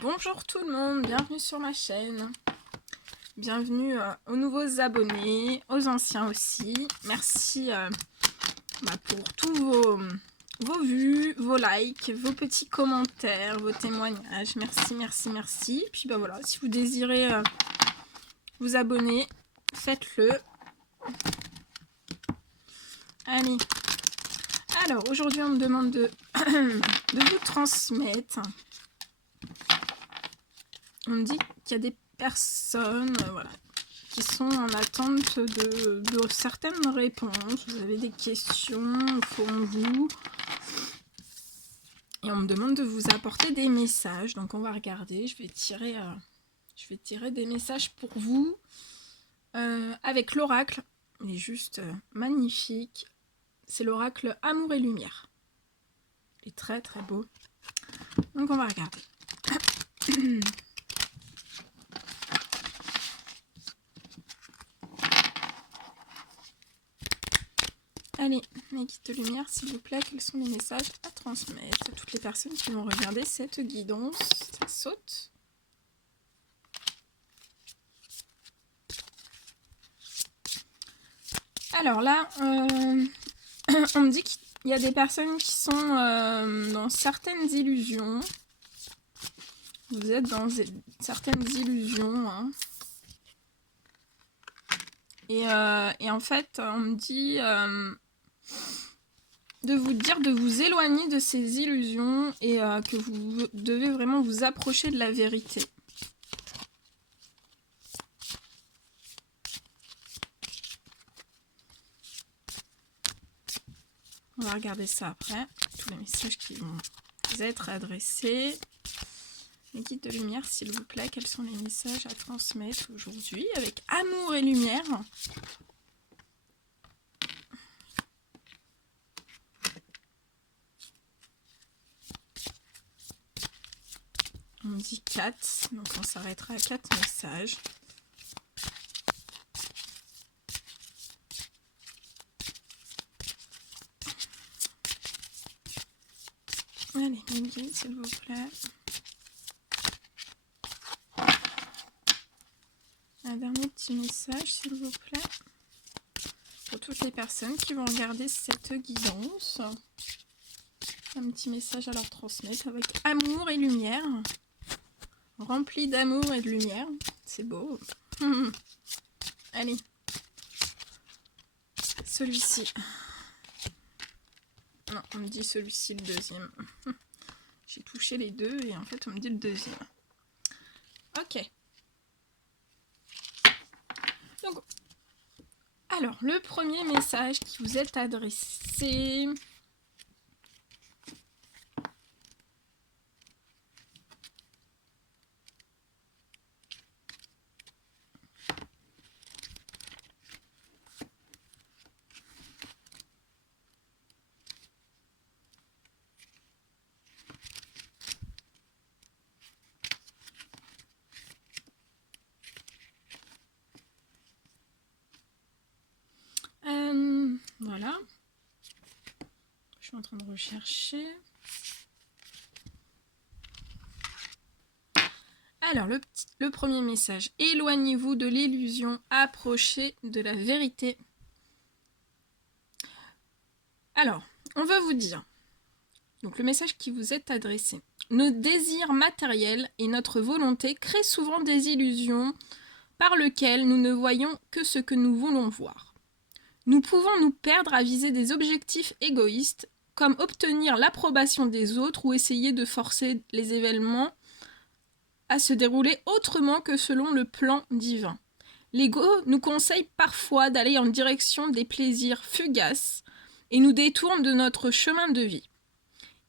Bonjour tout le monde, bienvenue sur ma chaîne. Bienvenue aux nouveaux abonnés, aux anciens aussi. Merci pour tous vos vues, vos likes, vos petits commentaires, vos témoignages. Merci, merci, merci. Puis voilà, si vous désirez vous abonner, faites-le. Allez. Alors, aujourd'hui, on me demande de vous transmettre. On me dit qu'il y a des personnes qui sont en attente de certaines réponses. Vous avez des questions pour vous. Et on me demande de vous apporter des messages. Donc on va regarder. Je vais tirer des messages pour vous avec l'oracle. Il est juste magnifique. C'est l'oracle Amour et Lumière. Il est très très beau. Donc on va regarder. Allez, mes guides de lumière, s'il vous plaît, quels sont les messages à transmettre à toutes les personnes qui vont regarder cette guidance? Ça saute. Alors là, on me dit qu'il y a des personnes qui sont dans certaines illusions. Vous êtes dans certaines illusions. Hein. Et en fait, on me dit de vous dire de vous éloigner de ces illusions et que vous devez vraiment vous approcher de la vérité. On va regarder ça après. Tous les messages qui vont vous être adressés. Les guides de lumière, s'il vous plaît, quels sont les messages à transmettre aujourd'hui avec amour et lumière? On me dit 4, donc on s'arrêtera à 4 messages. Allez, mes guides, s'il vous plaît. Un dernier petit message, s'il vous plaît. Pour toutes les personnes qui vont regarder cette guidance. Un petit message à leur transmettre avec amour et lumière. Rempli d'amour et de lumière. C'est beau. Allez. Celui-ci. Non, on me dit celui-ci, le deuxième. J'ai touché les deux et en fait, on me dit le deuxième. Ok. Donc, alors, le premier message qui vous est adressé... Voilà. Je suis en train de rechercher. Alors, le premier message. Éloignez-vous de l'illusion, approchez de la vérité. Alors, on veut vous dire, donc le message qui vous est adressé. Nos désirs matériels et notre volonté créent souvent des illusions par lesquelles nous ne voyons que ce que nous voulons voir. Nous pouvons nous perdre à viser des objectifs égoïstes, comme obtenir l'approbation des autres ou essayer de forcer les événements à se dérouler autrement que selon le plan divin. L'ego nous conseille parfois d'aller en direction des plaisirs fugaces et nous détourne de notre chemin de vie.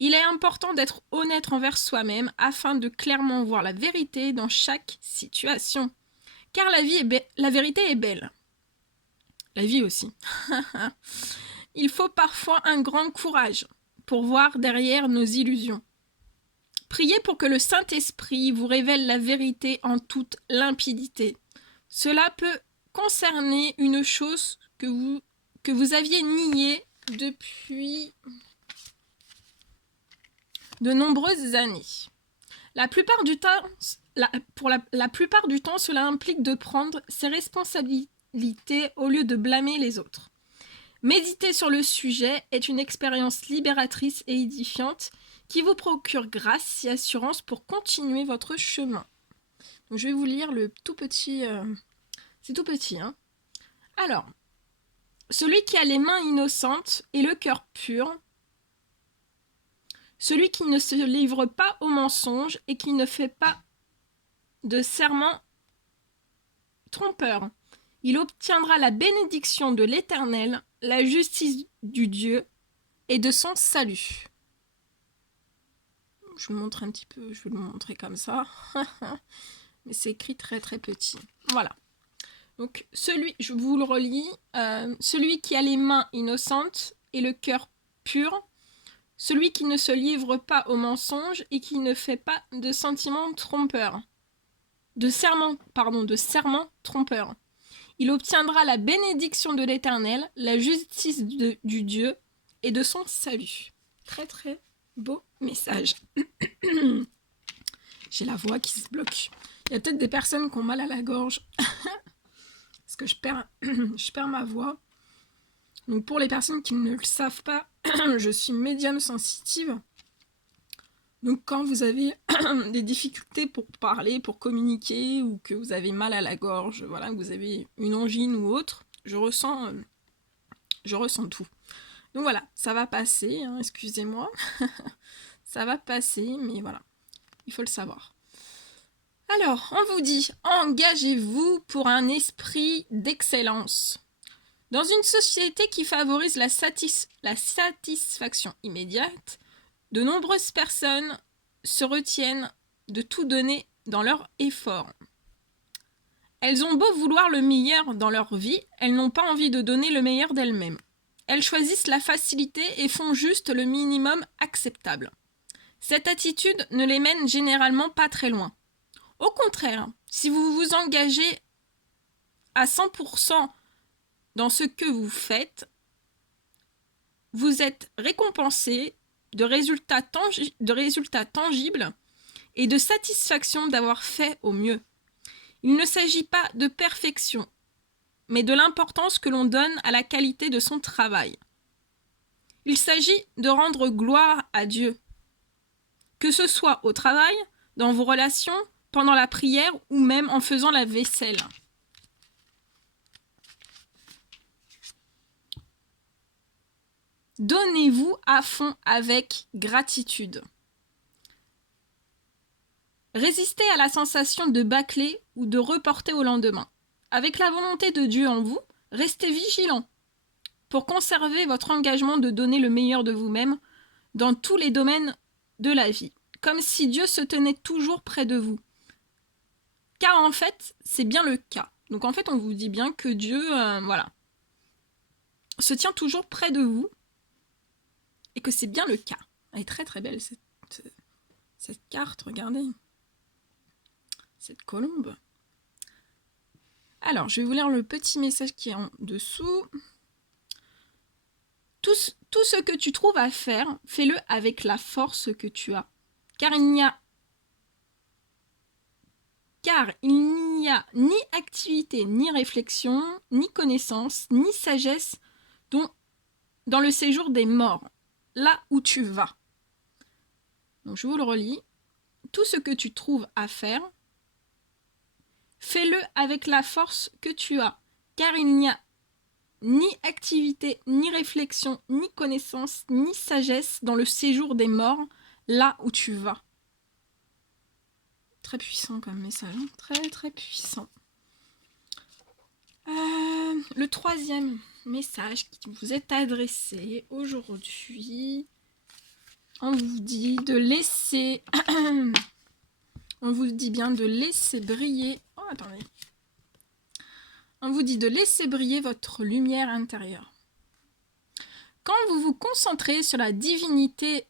Il est important d'être honnête envers soi-même afin de clairement voir la vérité dans chaque situation. Car la vérité est belle. La vie aussi. Il faut parfois un grand courage pour voir derrière nos illusions. Priez pour que le Saint-Esprit vous révèle la vérité en toute limpidité. Cela peut concerner une chose que vous aviez niée depuis de nombreuses années. La plupart du temps, la plupart du temps, cela implique de prendre ses responsabilités au lieu de blâmer les autres. Méditer sur le sujet est une expérience libératrice et édifiante qui vous procure grâce et assurance pour continuer votre chemin. Donc, je vais vous lire le tout petit... c'est tout petit, hein. Alors, celui qui a les mains innocentes et le cœur pur, celui qui ne se livre pas au mensonge et qui ne fait pas de serment trompeur, il obtiendra la bénédiction de l'Éternel, la justice du Dieu et de son salut. Je vous montre un petit peu, je vais le montrer comme ça. Mais c'est écrit très très petit. Voilà. Donc, je vous le relis. Celui qui a les mains innocentes et le cœur pur, celui qui ne se livre pas au mensonge et qui ne fait pas de sentiments trompeurs. De serment trompeur. Il obtiendra la bénédiction de l'Éternel, la justice du Dieu et de son salut. Très très beau message. J'ai la voix qui se bloque. Il y a peut-être des personnes qui ont mal à la gorge. Parce que je perds ma voix. Donc pour les personnes qui ne le savent pas, je suis médium sensitive. Donc quand vous avez des difficultés pour parler, pour communiquer, ou que vous avez mal à la gorge, voilà, que vous avez une angine ou autre, je ressens tout. Donc voilà, ça va passer, hein, excusez-moi. Ça va passer, mais voilà, il faut le savoir. Alors, on vous dit, engagez-vous pour un esprit d'excellence. Dans une société qui favorise la satisfaction immédiate, de nombreuses personnes se retiennent de tout donner dans leur effort. Elles ont beau vouloir le meilleur dans leur vie, elles n'ont pas envie de donner le meilleur d'elles-mêmes. Elles choisissent la facilité et font juste le minimum acceptable. Cette attitude ne les mène généralement pas très loin. Au contraire, si vous vous engagez à 100% dans ce que vous faites, vous êtes récompensé de résultats tangibles et de satisfaction d'avoir fait au mieux. Il ne s'agit pas de perfection, mais de l'importance que l'on donne à la qualité de son travail. Il s'agit de rendre gloire à Dieu, que ce soit au travail, dans vos relations, pendant la prière ou même en faisant la vaisselle. Donnez-vous à fond avec gratitude. Résistez à la sensation de bâcler ou de reporter au lendemain. Avec la volonté de Dieu en vous, restez vigilant pour conserver votre engagement de donner le meilleur de vous-même dans tous les domaines de la vie, comme si Dieu se tenait toujours près de vous. Car en fait, c'est bien le cas. Donc en fait, on vous dit bien que Dieu, se tient toujours près de vous et que c'est bien le cas. Elle est très très belle cette carte, regardez. Cette colombe. Alors, je vais vous lire le petit message qui est en dessous. Tout ce que tu trouves à faire, fais-le avec la force que tu as. Car il n'y a ni activité, ni réflexion, ni connaissance, ni sagesse dans le séjour des morts, là où tu vas. Donc je vous le relis. Tout ce que tu trouves à faire, fais-le avec la force que tu as, car il n'y a ni activité, ni réflexion, ni connaissance, ni sagesse dans le séjour des morts, là où tu vas. Très puissant comme message, hein. Très très puissant. Le troisième message qui vous est adressé aujourd'hui, on vous dit de laisser... on vous dit bien de laisser briller... Oh, attendez. On vous dit de laisser briller votre lumière intérieure. Quand vous vous concentrez sur la divinité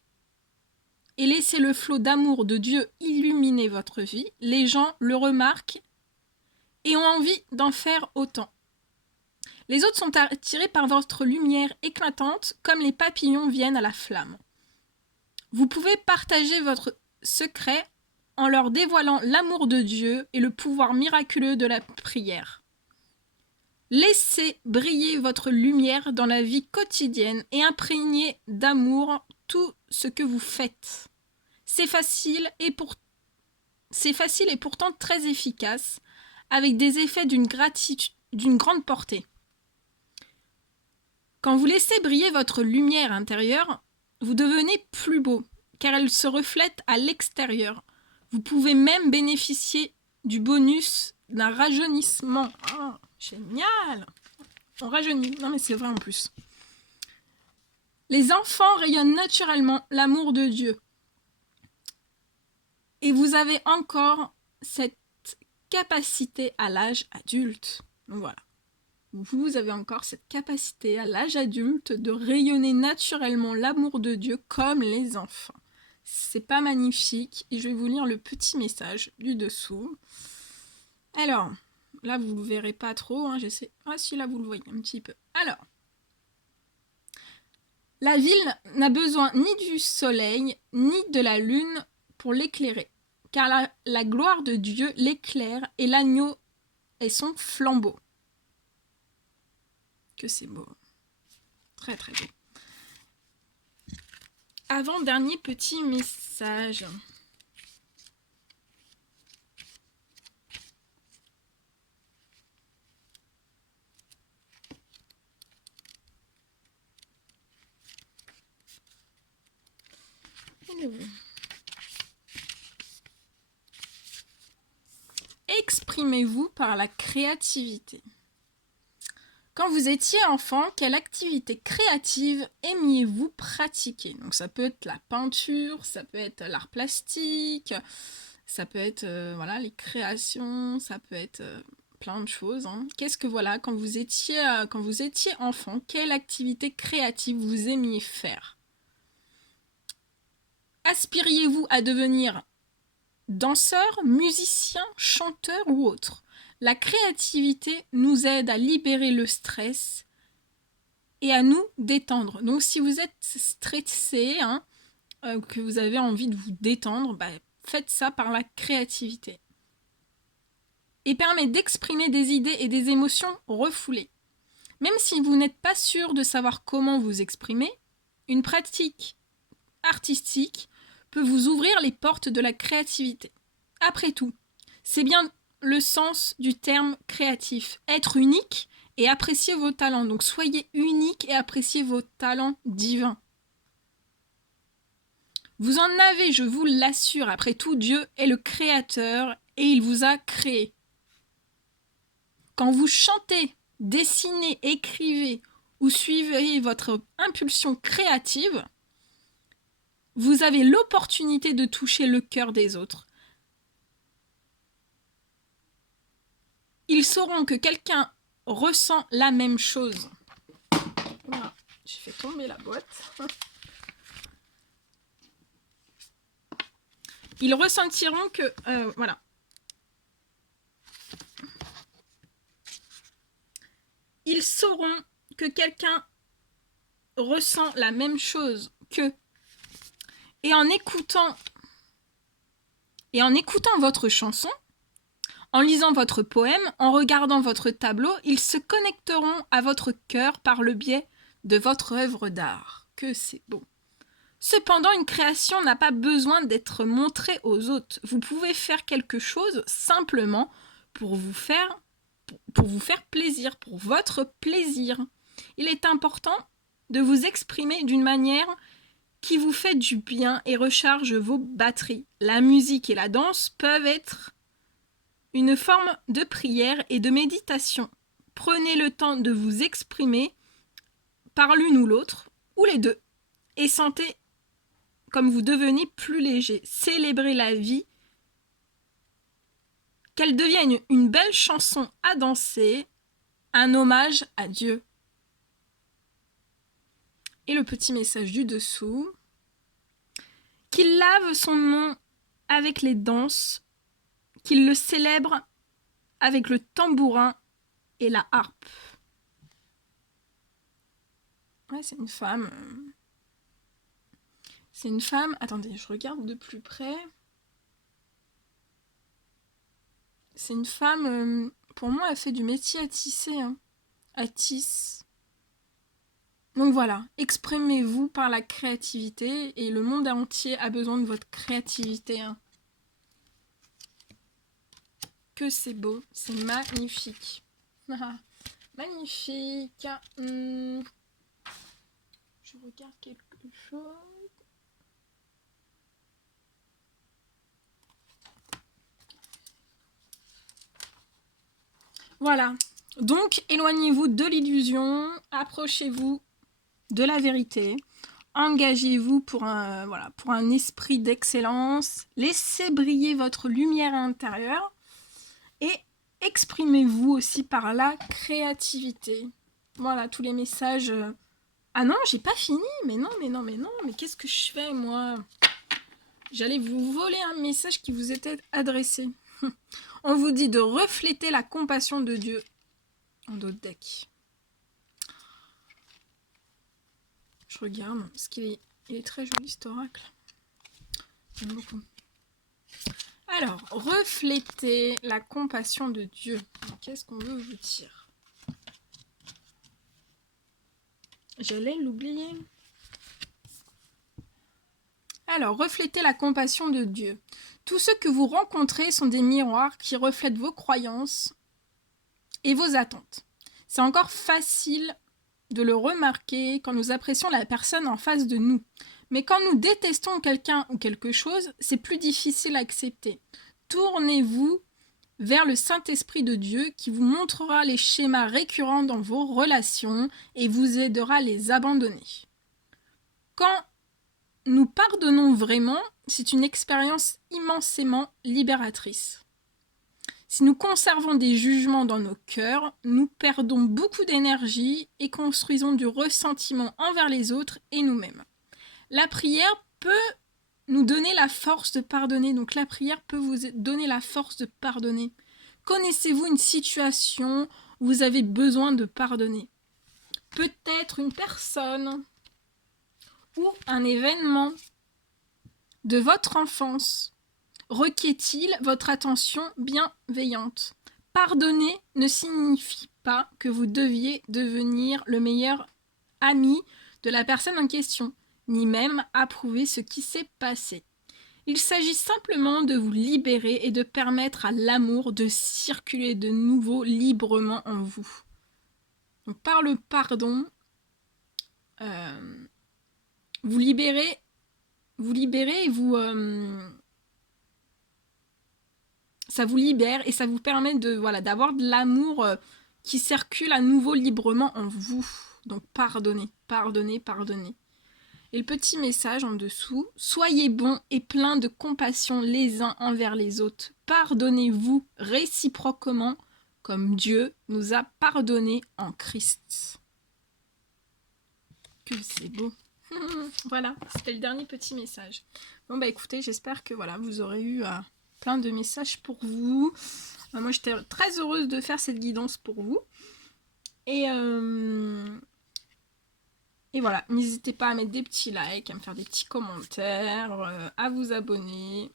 et laissez le flot d'amour de Dieu illuminer votre vie, les gens le remarquent et ont envie d'en faire autant. Les autres sont attirés par votre lumière éclatante comme les papillons viennent à la flamme. Vous pouvez partager votre secret en leur dévoilant l'amour de Dieu et le pouvoir miraculeux de la prière. Laissez briller votre lumière dans la vie quotidienne et imprégnez d'amour tout ce que vous faites. C'est facile et pourtant très efficace, avec des effets d'une grande portée. Quand vous laissez briller votre lumière intérieure, vous devenez plus beau, car elle se reflète à l'extérieur. Vous pouvez même bénéficier du bonus d'un rajeunissement. Oh, génial! On rajeunit. Non mais c'est vrai en plus. Les enfants rayonnent naturellement l'amour de Dieu. Et vous avez encore cette capacité à l'âge adulte. Donc voilà. Vous avez encore cette capacité à l'âge adulte de rayonner naturellement l'amour de Dieu comme les enfants. C'est pas magnifique? Et je vais vous lire le petit message du dessous. Alors, là vous ne le verrez pas trop, hein, j'essaie. Ah si, là vous le voyez un petit peu. Alors, la ville n'a besoin ni du soleil, ni de la lune pour l'éclairer, car la gloire de Dieu l'éclaire et l'agneau est son flambeau. Que c'est beau. Très très beau. Avant-dernier petit message. Exprimez-vous par la créativité. Quand vous étiez enfant, quelle activité créative aimiez-vous pratiquer? Donc ça peut être la peinture, ça peut être l'art plastique, ça peut être voilà, les créations, ça peut être plein de choses. Hein. Qu'est-ce que voilà, quand vous étiez enfant, quelle activité créative vous aimiez faire? Aspiriez-vous à devenir danseur, musicien, chanteur ou autre? La créativité nous aide à libérer le stress et à nous détendre. Donc si vous êtes stressé, hein, que vous avez envie de vous détendre, bah, faites ça par la créativité. Et permet d'exprimer des idées et des émotions refoulées. Même si vous n'êtes pas sûr de savoir comment vous exprimer, une pratique artistique peut vous ouvrir les portes de la créativité. Après tout, c'est bien le sens du terme créatif, être unique et apprécier vos talents. Donc soyez unique et appréciez vos talents divins. Vous en avez, je vous l'assure, après tout, Dieu est le créateur et il vous a créé. Quand vous chantez, dessinez, écrivez ou suivez votre impulsion créative, vous avez l'opportunité de toucher le cœur des autres. Ils sauront que quelqu'un ressent la même chose. Voilà, j'ai fait tomber la boîte. Ils ressentiront que... voilà. Ils sauront que quelqu'un ressent la même chose qu'eux. Et en écoutant votre chanson, en lisant votre poème, en regardant votre tableau, ils se connecteront à votre cœur par le biais de votre œuvre d'art. Que c'est beau. Cependant, une création n'a pas besoin d'être montrée aux autres. Vous pouvez faire quelque chose simplement pour vous faire plaisir, pour votre plaisir. Il est important de vous exprimer d'une manière qui vous fait du bien et recharge vos batteries. La musique et la danse peuvent être une forme de prière et de méditation. Prenez le temps de vous exprimer par l'une ou l'autre, ou les deux, et sentez comme vous devenez plus léger. Célébrez la vie, qu'elle devienne une belle chanson à danser, un hommage à Dieu. Et le petit message du dessous. Qu'il lave son nom avec les danses, qu'il le célèbre avec le tambourin et la harpe. Ouais, c'est une femme. C'est une femme. Attendez, je regarde de plus près. C'est une femme, pour moi, elle fait du métier à tisser. Hein. Elle tisse. Donc voilà, exprimez-vous par la créativité et le monde entier a besoin de votre créativité. Hein. Que c'est beau, c'est magnifique. Magnifique. Je regarde quelque chose. Voilà. Donc, éloignez-vous de l'illusion, approchez-vous de la vérité, engagez-vous pour un esprit d'excellence, laissez briller votre lumière intérieure et exprimez-vous aussi par la créativité. Voilà, tous les messages. Ah non, j'ai pas fini, mais qu'est-ce que je fais moi? J'allais vous voler un message qui vous était adressé. On vous dit de refléter la compassion de Dieu. En d'autres decks. Je regarde, parce qu'il est très joli cet oracle. J'aime beaucoup. Alors, refléter la compassion de Dieu. Qu'est-ce qu'on veut vous dire? J'allais l'oublier. Alors, refléter la compassion de Dieu. Tous ceux que vous rencontrez sont des miroirs qui reflètent vos croyances et vos attentes. C'est encore facile de le remarquer quand nous apprécions la personne en face de nous. Mais quand nous détestons quelqu'un ou quelque chose, c'est plus difficile à accepter. Tournez-vous vers le Saint-Esprit de Dieu qui vous montrera les schémas récurrents dans vos relations et vous aidera à les abandonner. Quand nous pardonnons vraiment, c'est une expérience immensément libératrice. Si nous conservons des jugements dans nos cœurs, nous perdons beaucoup d'énergie et construisons du ressentiment envers les autres et nous-mêmes. La prière peut nous donner la force de pardonner. Donc la prière peut vous donner la force de pardonner. Connaissez-vous une situation où vous avez besoin de pardonner? Peut-être une personne ou un événement de votre enfance requiert-il votre attention bienveillante? Pardonner ne signifie pas que vous deviez devenir le meilleur ami de la personne en question, ni même approuver ce qui s'est passé. Il s'agit simplement de vous libérer et de permettre à l'amour de circuler de nouveau librement en vous. Donc par le pardon, vous libérez et ça vous libère et ça vous permet d'avoir de l'amour qui circule à nouveau librement en vous. Donc pardonnez. Et le petit message en dessous, soyez bons et pleins de compassion les uns envers les autres. Pardonnez-vous réciproquement comme Dieu nous a pardonné en Christ. Que c'est beau. Voilà, c'était le dernier petit message. Bon bah écoutez, j'espère que vous aurez eu plein de messages pour vous. Moi j'étais très heureuse de faire cette guidance pour vous. Et voilà, n'hésitez pas à mettre des petits likes, à me faire des petits commentaires, à vous abonner.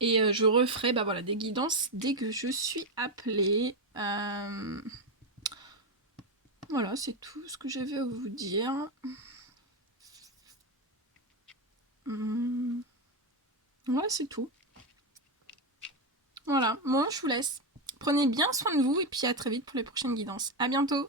Et je referai des guidances dès que je suis appelée. Voilà, c'est tout ce que j'avais à vous dire. Ouais, c'est tout. Voilà, moi je vous laisse. Prenez bien soin de vous et puis à très vite pour les prochaines guidances. À bientôt!